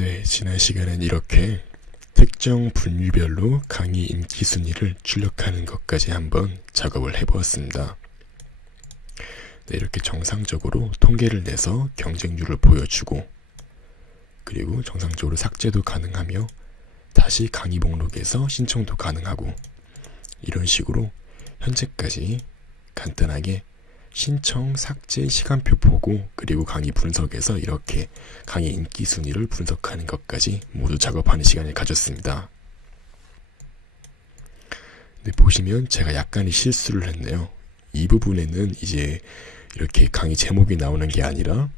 네, 지난 시간엔 이렇게 특정 분류별로 강의 인기 순위를 출력하는 것까지 한번 작업을 해보았습니다. 네, 이렇게 정상적으로 통계를 내서 경쟁률을 보여주고, 그리고 정상적으로 삭제도 가능하며 다시 강의 목록에서 신청도 가능하고, 이런 식으로 현재까지 간단하게 신청, 삭제, 시간표 보고, 그리고 강의 분석에서 이렇게 강의 인기 순위를 분석하는 것까지 모두 작업하는 시간을 가졌습니다. 네, 보시면 제가 약간의 실수를 했네요. 이 부분에는 이제 이렇게 강의 제목이 나오는 게 아니라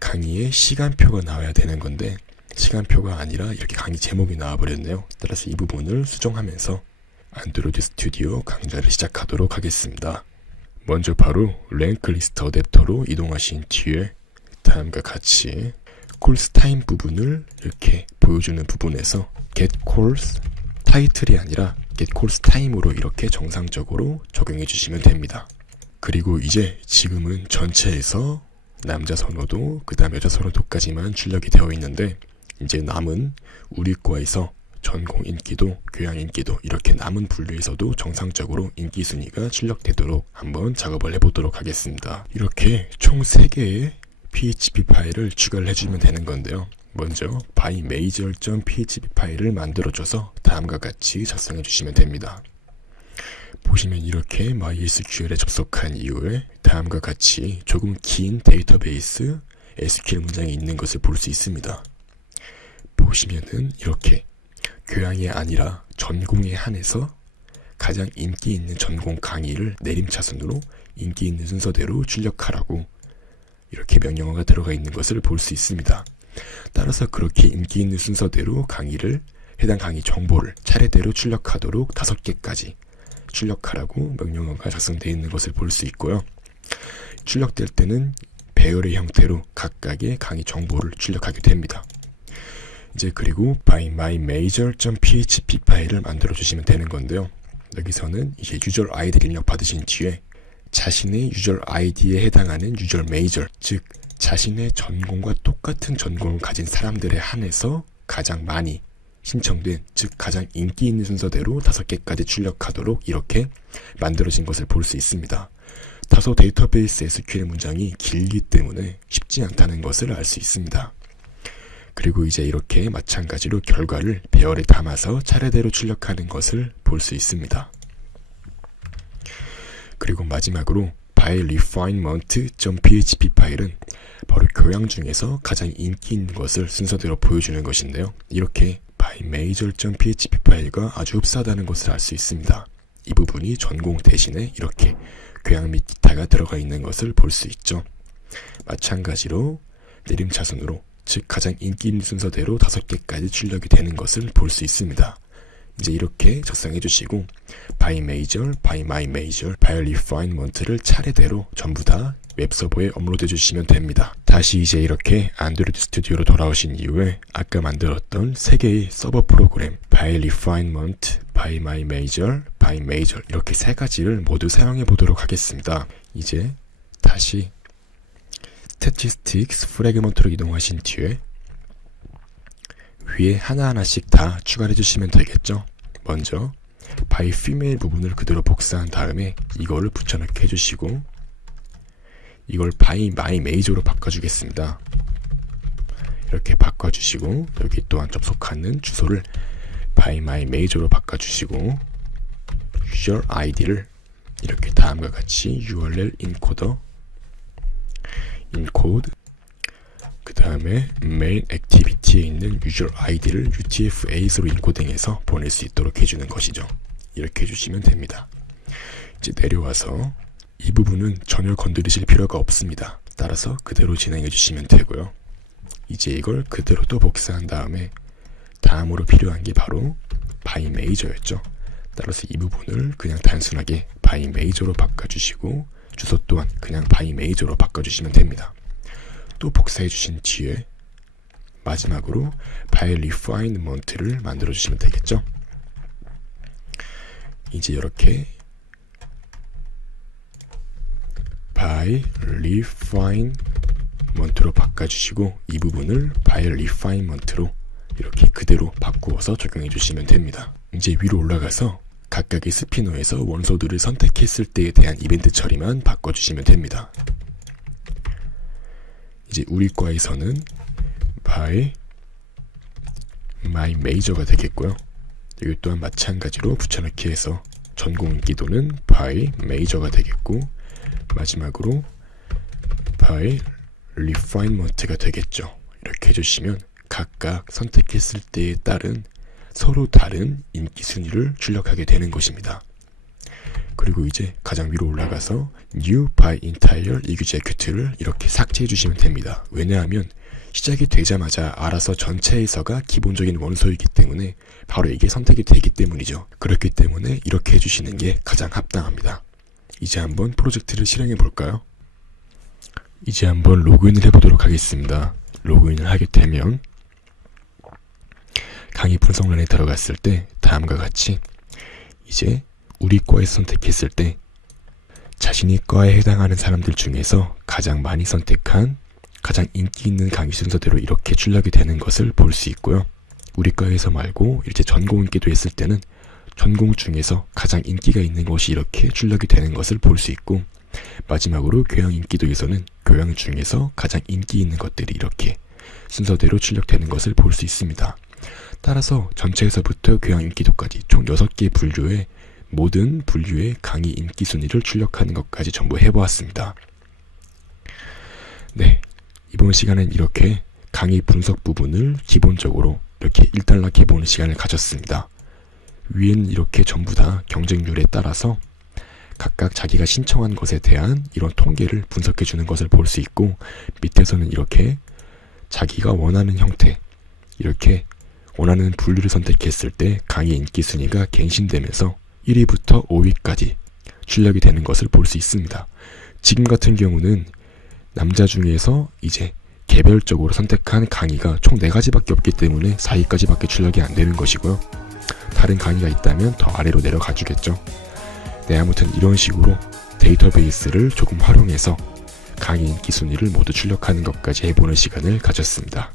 강의의 시간표가 나와야 되는 건데, 시간표가 아니라 이렇게 강의 제목이 나와버렸네요. 따라서 이 부분을 수정하면서 안드로이드 스튜디오 강좌를 시작하도록 하겠습니다. 먼저 바로 랭크 리스트 어댑터로 이동하신 뒤에 다음과 같이 콜스 타임 부분을 이렇게 보여주는 부분에서 get calls 타이틀이 아니라 get calls time으로 이렇게 정상적으로 적용해 주시면 됩니다. 그리고 이제 지금은 전체에서 남자 선호도 그 다음 여자 선호도까지만 출력이 되어 있는데, 이제 남은 우리 과에서 전공 인기도, 교양 인기도 이렇게 남은 분류에서도 정상적으로 인기 순위가 출력되도록 한번 작업을 해보도록 하겠습니다. 이렇게 총 3개의 PHP 파일을 추가를 해주면 되는 건데요. 먼저 bymajor.php 파일을 만들어줘서 다음과 같이 작성해 주시면 됩니다. 보시면 이렇게 MySQL에 접속한 이후에 다음과 같이 조금 긴 데이터베이스 SQL 문장이 있는 것을 볼 수 있습니다. 보시면은 이렇게 교양이 아니라 전공에 한해서 가장 인기 있는 전공 강의를 내림차순으로 인기 있는 순서대로 출력하라고 이렇게 명령어가 들어가 있는 것을 볼 수 있습니다. 따라서 그렇게 인기 있는 순서대로 강의를, 해당 강의 정보를 차례대로 출력하도록 5개까지 출력하라고 명령어가 작성되어 있는 것을 볼 수 있고요. 출력될 때는 배열의 형태로 각각의 강의 정보를 출력하게 됩니다. 이제 그리고 bymymajor.php 파일을 만들어 주시면 되는 건데요. 여기서는 이제 유저 아이디를 입력 받으신 뒤에 자신의 유저 아이디에 해당하는 유저 메이저, 즉 자신의 전공과 똑같은 전공을 가진 사람들에 한해서 가장 많이 신청된, 즉 가장 인기 있는 순서대로 5개까지 출력하도록 이렇게 만들어진 것을 볼 수 있습니다. 다소 데이터베이스 SQL 문장이 길기 때문에 쉽지 않다는 것을 알 수 있습니다. 그리고 이제 이렇게 마찬가지로 결과를 배열에 담아서 차례대로 출력하는 것을 볼 수 있습니다. 그리고 마지막으로 byrefinement.php 파일은 바로 교양 중에서 가장 인기 있는 것을 순서대로 보여주는 것인데요. 이렇게 bymajor.php 파일과 아주 흡사하다는 것을 알 수 있습니다. 이 부분이 전공 대신에 이렇게 교양 및 기타가 들어가 있는 것을 볼 수 있죠. 마찬가지로 내림차순으로, 즉 가장 인기 있는 순서대로 5개까지 출력이 되는 것을 볼 수 있습니다. 이제 이렇게 작성해 주시고 bymajor, bymymajor, byrefinement를 차례대로 전부 다 웹서버에 업로드 해 주시면 됩니다. 다시 이제 이렇게 안드로이드 스튜디오로 돌아오신 이후에 아까 만들었던 3개의 서버 프로그램 byrefinement, bymymajor, bymajor 이렇게 3가지를 모두 사용해 보도록 하겠습니다. 이제 다시 statistics 프래그먼트로 이동하신 뒤에 위에 하나하나씩 다 추가해 주시면 되겠죠. 먼저 by female 부분을 그대로 복사한 다음에 이거를 붙여넣기 해주시고, 이걸 by my major로 바꿔주겠습니다. 이렇게 바꿔주시고, 여기 또한 접속하는 주소를 by my major로 바꿔주시고, user id를 이렇게 다음과 같이 url encoder 그 다음에 main activity에 있는 user id를 UTF-8으로 인코딩해서 보낼 수 있도록 해주는 것이죠. 이렇게 해주시면 됩니다. 이제 내려와서 이 부분은 전혀 건드리실 필요가 없습니다. 따라서 그대로 진행해 주시면 되고요. 이제 이걸 그대로 또 복사한 다음에 다음으로 필요한 게 바로 bymajor였죠. 따라서 이 부분을 그냥 단순하게 bymajor로 바꿔주시고, 주소 또한 그냥 bymajor로 바꿔주시면 됩니다. 또 복사해 주신 뒤에 마지막으로 byrefinement를 만들어 주시면 되겠죠. 이제 이렇게 byrefinement를 리파인먼트로 바꿔주시고 이 부분을 바이 리파인먼트로 이렇게 그대로 바꾸어서 적용해 주시면 됩니다. 이제 위로 올라가서 각각의 스피너에서 원소들을 선택했을 때에 대한 이벤트 처리만 바꿔주시면 됩니다. 이제 우리 과에서는 by my major가 되겠고요. 여기 또한 마찬가지로 붙여넣기 해서 전공 인기도는 by major가 되겠고, 마지막으로 by refinement가 되겠죠. 이렇게 해주시면 각각 선택했을 때에 따른 서로 다른 인기 순위를 출력하게 되는 것입니다. 그리고 이제 가장 위로 올라가서 new by entire executive를 이렇게 삭제해 주시면 됩니다. 왜냐하면 시작이 되자마자 알아서 전체에서가 기본적인 원소이기 때문에 바로 이게 선택이 되기 때문이죠. 그렇기 때문에 이렇게 해주시는 게 가장 합당합니다. 이제 한번 프로젝트를 실행해 볼까요? 이제 한번 로그인을 해보도록 하겠습니다. 로그인을 하게 되면 강의 분석란에 들어갔을 때 다음과 같이 이제 우리 과에서 선택했을 때 자신이 과에 해당하는 사람들 중에서 가장 많이 선택한 가장 인기 있는 강의 순서대로 이렇게 출력이 되는 것을 볼 수 있고요. 우리 과에서 말고 이렇게 전공 인기도 했을 때는 전공 중에서 가장 인기가 있는 것이 이렇게 출력이 되는 것을 볼 수 있고, 마지막으로 교양 인기도에서는 교양 중에서 가장 인기 있는 것들이 이렇게 순서대로 출력되는 것을 볼 수 있습니다. 따라서 전체에서부터 교양 인기도까지 총 6개의 분류의 모든 분류의 강의 인기 순위를 출력하는 것까지 전부 해보았습니다. 네, 이번 시간엔 이렇게 강의 분석 부분을 기본적으로 이렇게 일단락해보는 시간을 가졌습니다. 위에는 이렇게 전부 다 경쟁률에 따라서 각각 자기가 신청한 것에 대한 이런 통계를 분석해주는 것을 볼 수 있고, 밑에서는 이렇게 자기가 원하는 형태, 이렇게 원하는 분류를 선택했을 때 강의 인기 순위가 갱신되면서 1위부터 5위까지 출력이 되는 것을 볼 수 있습니다. 지금 같은 경우는 남자 중에서 이제 개별적으로 선택한 강의가 총 4가지밖에 없기 때문에 4위까지밖에 출력이 안 되는 것이고요. 다른 강의가 있다면 더 아래로 내려가 주겠죠. 네, 아무튼 이런 식으로 데이터베이스를 조금 활용해서 강의 인기 순위를 모두 출력하는 것까지 해보는 시간을 가졌습니다.